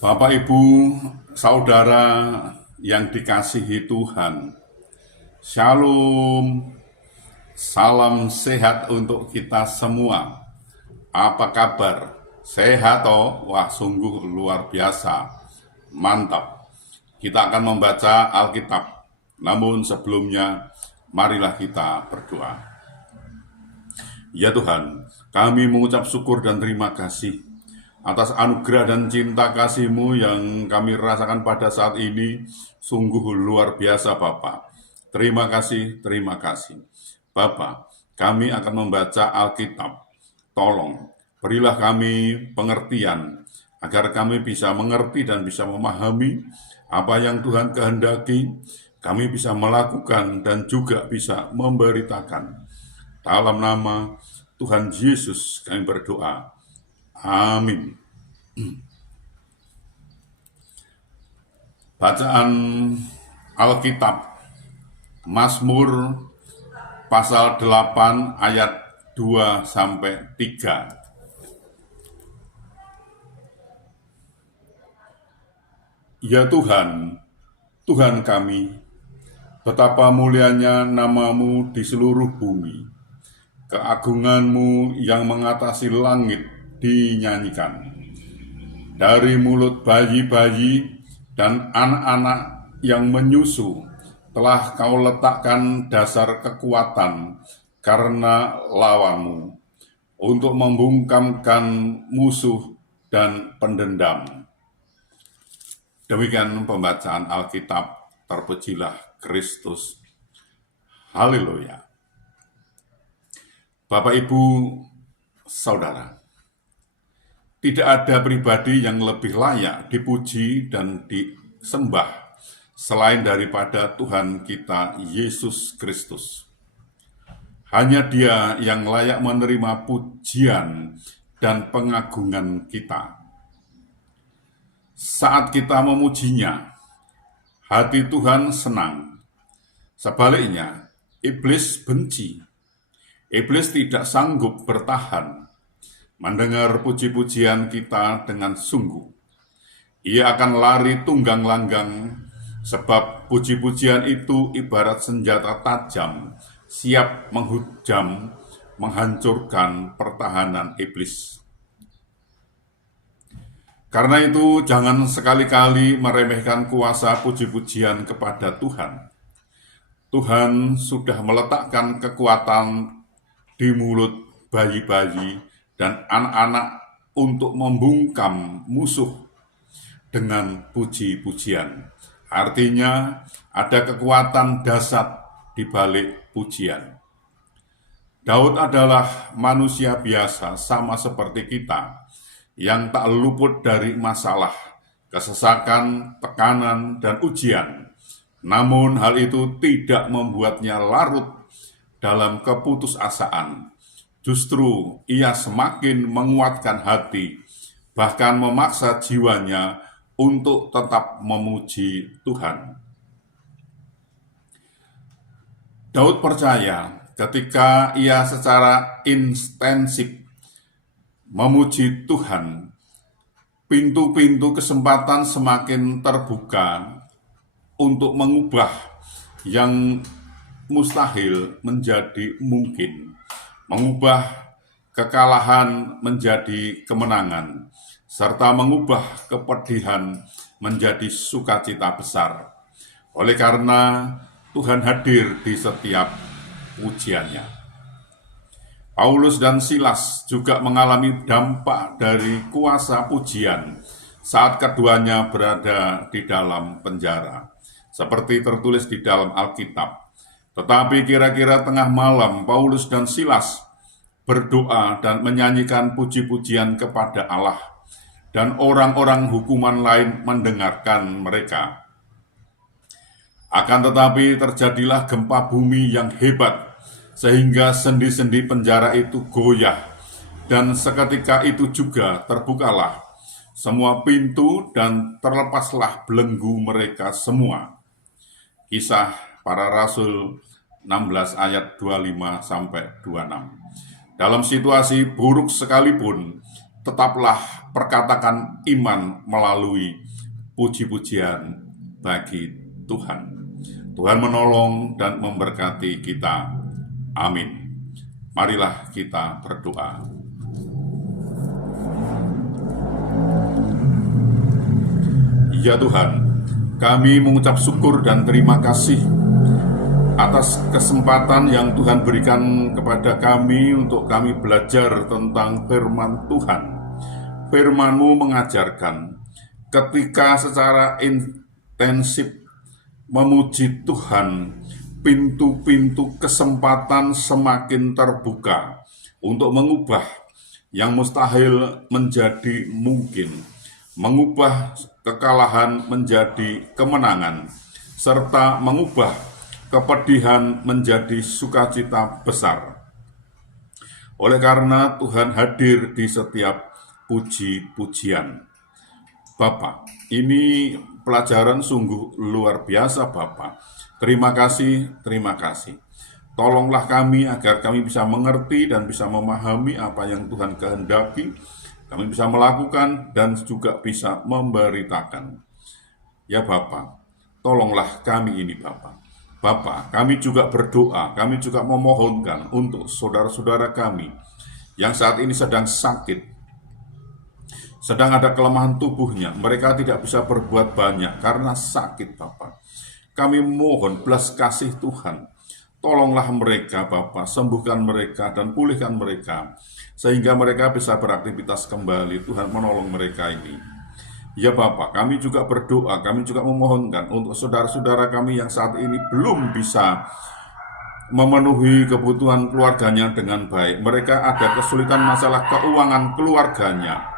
Bapak, Ibu, Saudara yang dikasihi Tuhan, Shalom, salam sehat untuk kita semua. Apa kabar? Sehat toh? Wah, sungguh luar biasa. Mantap. Kita akan membaca Alkitab. Namun sebelumnya, marilah kita berdoa. Ya Tuhan, kami mengucap syukur dan terima kasih atas anugerah dan cinta kasih-Mu yang kami rasakan pada saat ini. Sungguh luar biasa Bapa. Terima kasih, terima kasih. Bapa, kami akan membaca Alkitab. Tolong, berilah kami pengertian, agar kami bisa mengerti dan bisa memahami apa yang Tuhan kehendaki, kami bisa melakukan dan juga bisa memberitakan. Dalam nama Tuhan Yesus kami berdoa. Amin. Bacaan Alkitab Mazmur pasal 8 ayat 2 sampai 3. Ya Tuhan, Tuhan kami, betapa mulianya nama-Mu di seluruh bumi. Keagungan-Mu yang mengatasi langit dinyanyikan. Dari mulut bayi-bayi dan anak-anak yang menyusu telah Kau letakkan dasar kekuatan karena lawan-Mu, untuk membungkamkan musuh dan pendendam. Demikian pembacaan Alkitab. Terpujilah Kristus. Haleluya. Bapak, Ibu, Saudara, tidak ada pribadi yang lebih layak dipuji dan disembah selain daripada Tuhan kita Yesus Kristus. Hanya Dia yang layak menerima pujian dan pengagungan kita. Saat kita memujinya, hati Tuhan senang. Sebaliknya, iblis benci. Iblis tidak sanggup bertahan mendengar puji-pujian kita dengan sungguh. Ia akan lari tunggang langgang, sebab puji-pujian itu ibarat senjata tajam, siap menghujam, menghancurkan pertahanan iblis. Karena itu, jangan sekali-kali meremehkan kuasa puji-pujian kepada Tuhan. Tuhan sudah meletakkan kekuatan di mulut bayi-bayi dan anak-anak untuk membungkam musuh dengan puji-pujian. Artinya, ada kekuatan dasar di balik pujian. Daud adalah manusia biasa, sama seperti kita, yang tak luput dari masalah, kesesakan, tekanan, dan ujian. Namun hal itu tidak membuatnya larut dalam keputusasaan. Justru ia semakin menguatkan hati, bahkan memaksa jiwanya untuk tetap memuji Tuhan. Daud percaya ketika ia secara intensif memuji Tuhan, pintu-pintu kesempatan semakin terbuka untuk mengubah yang mustahil menjadi mungkin, mengubah kekalahan menjadi kemenangan, serta mengubah kepedihan menjadi sukacita besar. Oleh karena Tuhan hadir di setiap pujiannya. Paulus dan Silas juga mengalami dampak dari kuasa pujian saat keduanya berada di dalam penjara, seperti tertulis di dalam Alkitab. Tetapi kira-kira tengah malam, Paulus dan Silas berdoa dan menyanyikan puji-pujian kepada Allah, dan orang-orang hukuman lain mendengarkan mereka. Akan tetapi terjadilah gempa bumi yang hebat, sehingga sendi-sendi penjara itu goyah, dan seketika itu juga terbukalah semua pintu dan terlepaslah belenggu mereka semua. Kisah Para Rasul 16 ayat 25-26. Dalam situasi buruk sekalipun, tetaplah perkatakan iman melalui puji-pujian bagi Tuhan. Tuhan menolong dan memberkati kita. Amin. Marilah kita berdoa. Ya Tuhan, kami mengucap syukur dan terima kasih atas kesempatan yang Tuhan berikan kepada kami untuk kami belajar tentang firman Tuhan. Firman-Mu mengajarkan ketika secara intensif memuji Tuhan, pintu-pintu kesempatan semakin terbuka untuk mengubah yang mustahil menjadi mungkin, mengubah kekalahan menjadi kemenangan, serta mengubah kepedihan menjadi sukacita besar. Oleh karena Tuhan hadir di setiap puji-pujian. Bapa, ini pelajaran sungguh luar biasa Bapa. Terima kasih, terima kasih. Tolonglah kami agar kami bisa mengerti dan bisa memahami apa yang Tuhan kehendaki. Kami bisa melakukan dan juga bisa memberitakan. Ya Bapa, tolonglah kami ini Bapa. Bapa, kami juga berdoa, kami juga memohonkan untuk saudara-saudara kami yang saat ini sedang sakit, sedang ada kelemahan tubuhnya, mereka tidak bisa berbuat banyak karena sakit Bapa. Kami mohon belas kasih Tuhan, tolonglah mereka Bapa, sembuhkan mereka dan pulihkan mereka, sehingga mereka bisa beraktivitas kembali. Tuhan menolong mereka ini. Ya Bapak, kami juga berdoa, kami juga memohonkan untuk saudara-saudara kami yang saat ini belum bisa memenuhi kebutuhan keluarganya dengan baik. Mereka ada kesulitan masalah keuangan keluarganya.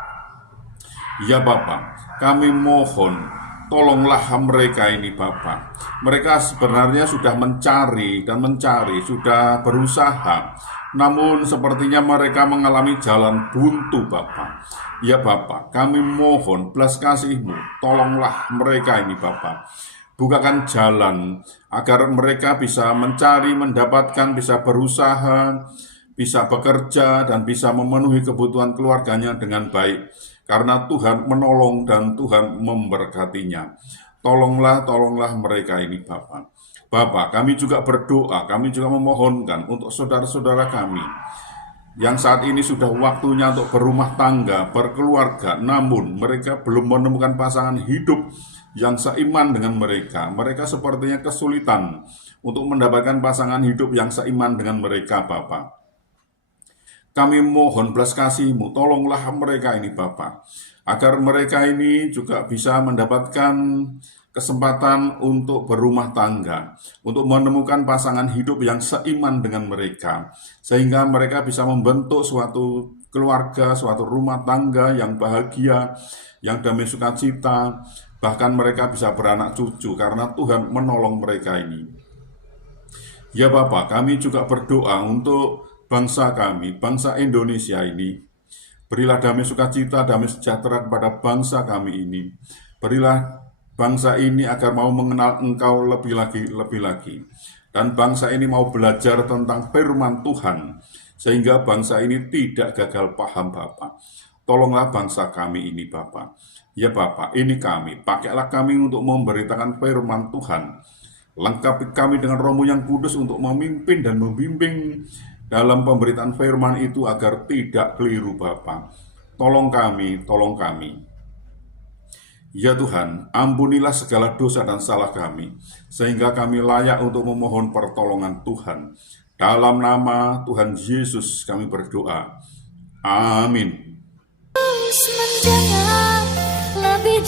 Ya Bapak, kami mohon, tolonglah mereka ini Bapak. Mereka sebenarnya sudah mencari, sudah berusaha. Namun sepertinya mereka mengalami jalan buntu Bapak. Ya Bapak, kami mohon belas kasih-Mu, tolonglah mereka ini Bapak. Bukakan jalan agar mereka bisa mencari, mendapatkan, bisa berusaha, bisa bekerja, dan bisa memenuhi kebutuhan keluarganya dengan baik. Karena Tuhan menolong dan Tuhan memberkatinya. Tolonglah mereka ini Bapak. Bapak, kami juga berdoa, kami juga memohonkan untuk saudara-saudara kami yang saat ini sudah waktunya untuk berumah tangga, berkeluarga, namun mereka belum menemukan pasangan hidup yang seiman dengan mereka. Mereka sepertinya kesulitan untuk mendapatkan pasangan hidup yang seiman dengan mereka, Bapak. Kami mohon belas kasih-Mu, tolonglah mereka ini, Bapak, agar mereka ini juga bisa mendapatkan kesempatan untuk berumah tangga, untuk menemukan pasangan hidup yang seiman dengan mereka, sehingga mereka bisa membentuk suatu keluarga, suatu rumah tangga yang bahagia, yang damai sukacita, bahkan mereka bisa beranak cucu karena Tuhan menolong mereka ini. Ya Bapak, kami juga berdoa untuk bangsa kami, bangsa Indonesia ini. Berilah damai sukacita, damai sejahtera kepada bangsa kami ini. Berilah bangsa ini agar mau mengenal Engkau lebih lagi. Dan bangsa ini mau belajar tentang firman Tuhan, sehingga bangsa ini tidak gagal paham, Bapak. Tolonglah bangsa kami ini, Bapak. Ya Bapak, ini kami, pakailah kami untuk memberitakan firman Tuhan. Lengkapi kami dengan Roh-Mu yang kudus untuk memimpin dan membimbing dalam pemberitaan firman itu agar tidak keliru, Bapak. Tolong kami. Ya Tuhan, ampunilah segala dosa dan salah kami, sehingga kami layak untuk memohon pertolongan Tuhan. Dalam nama Tuhan Yesus kami berdoa. Amin. Lebih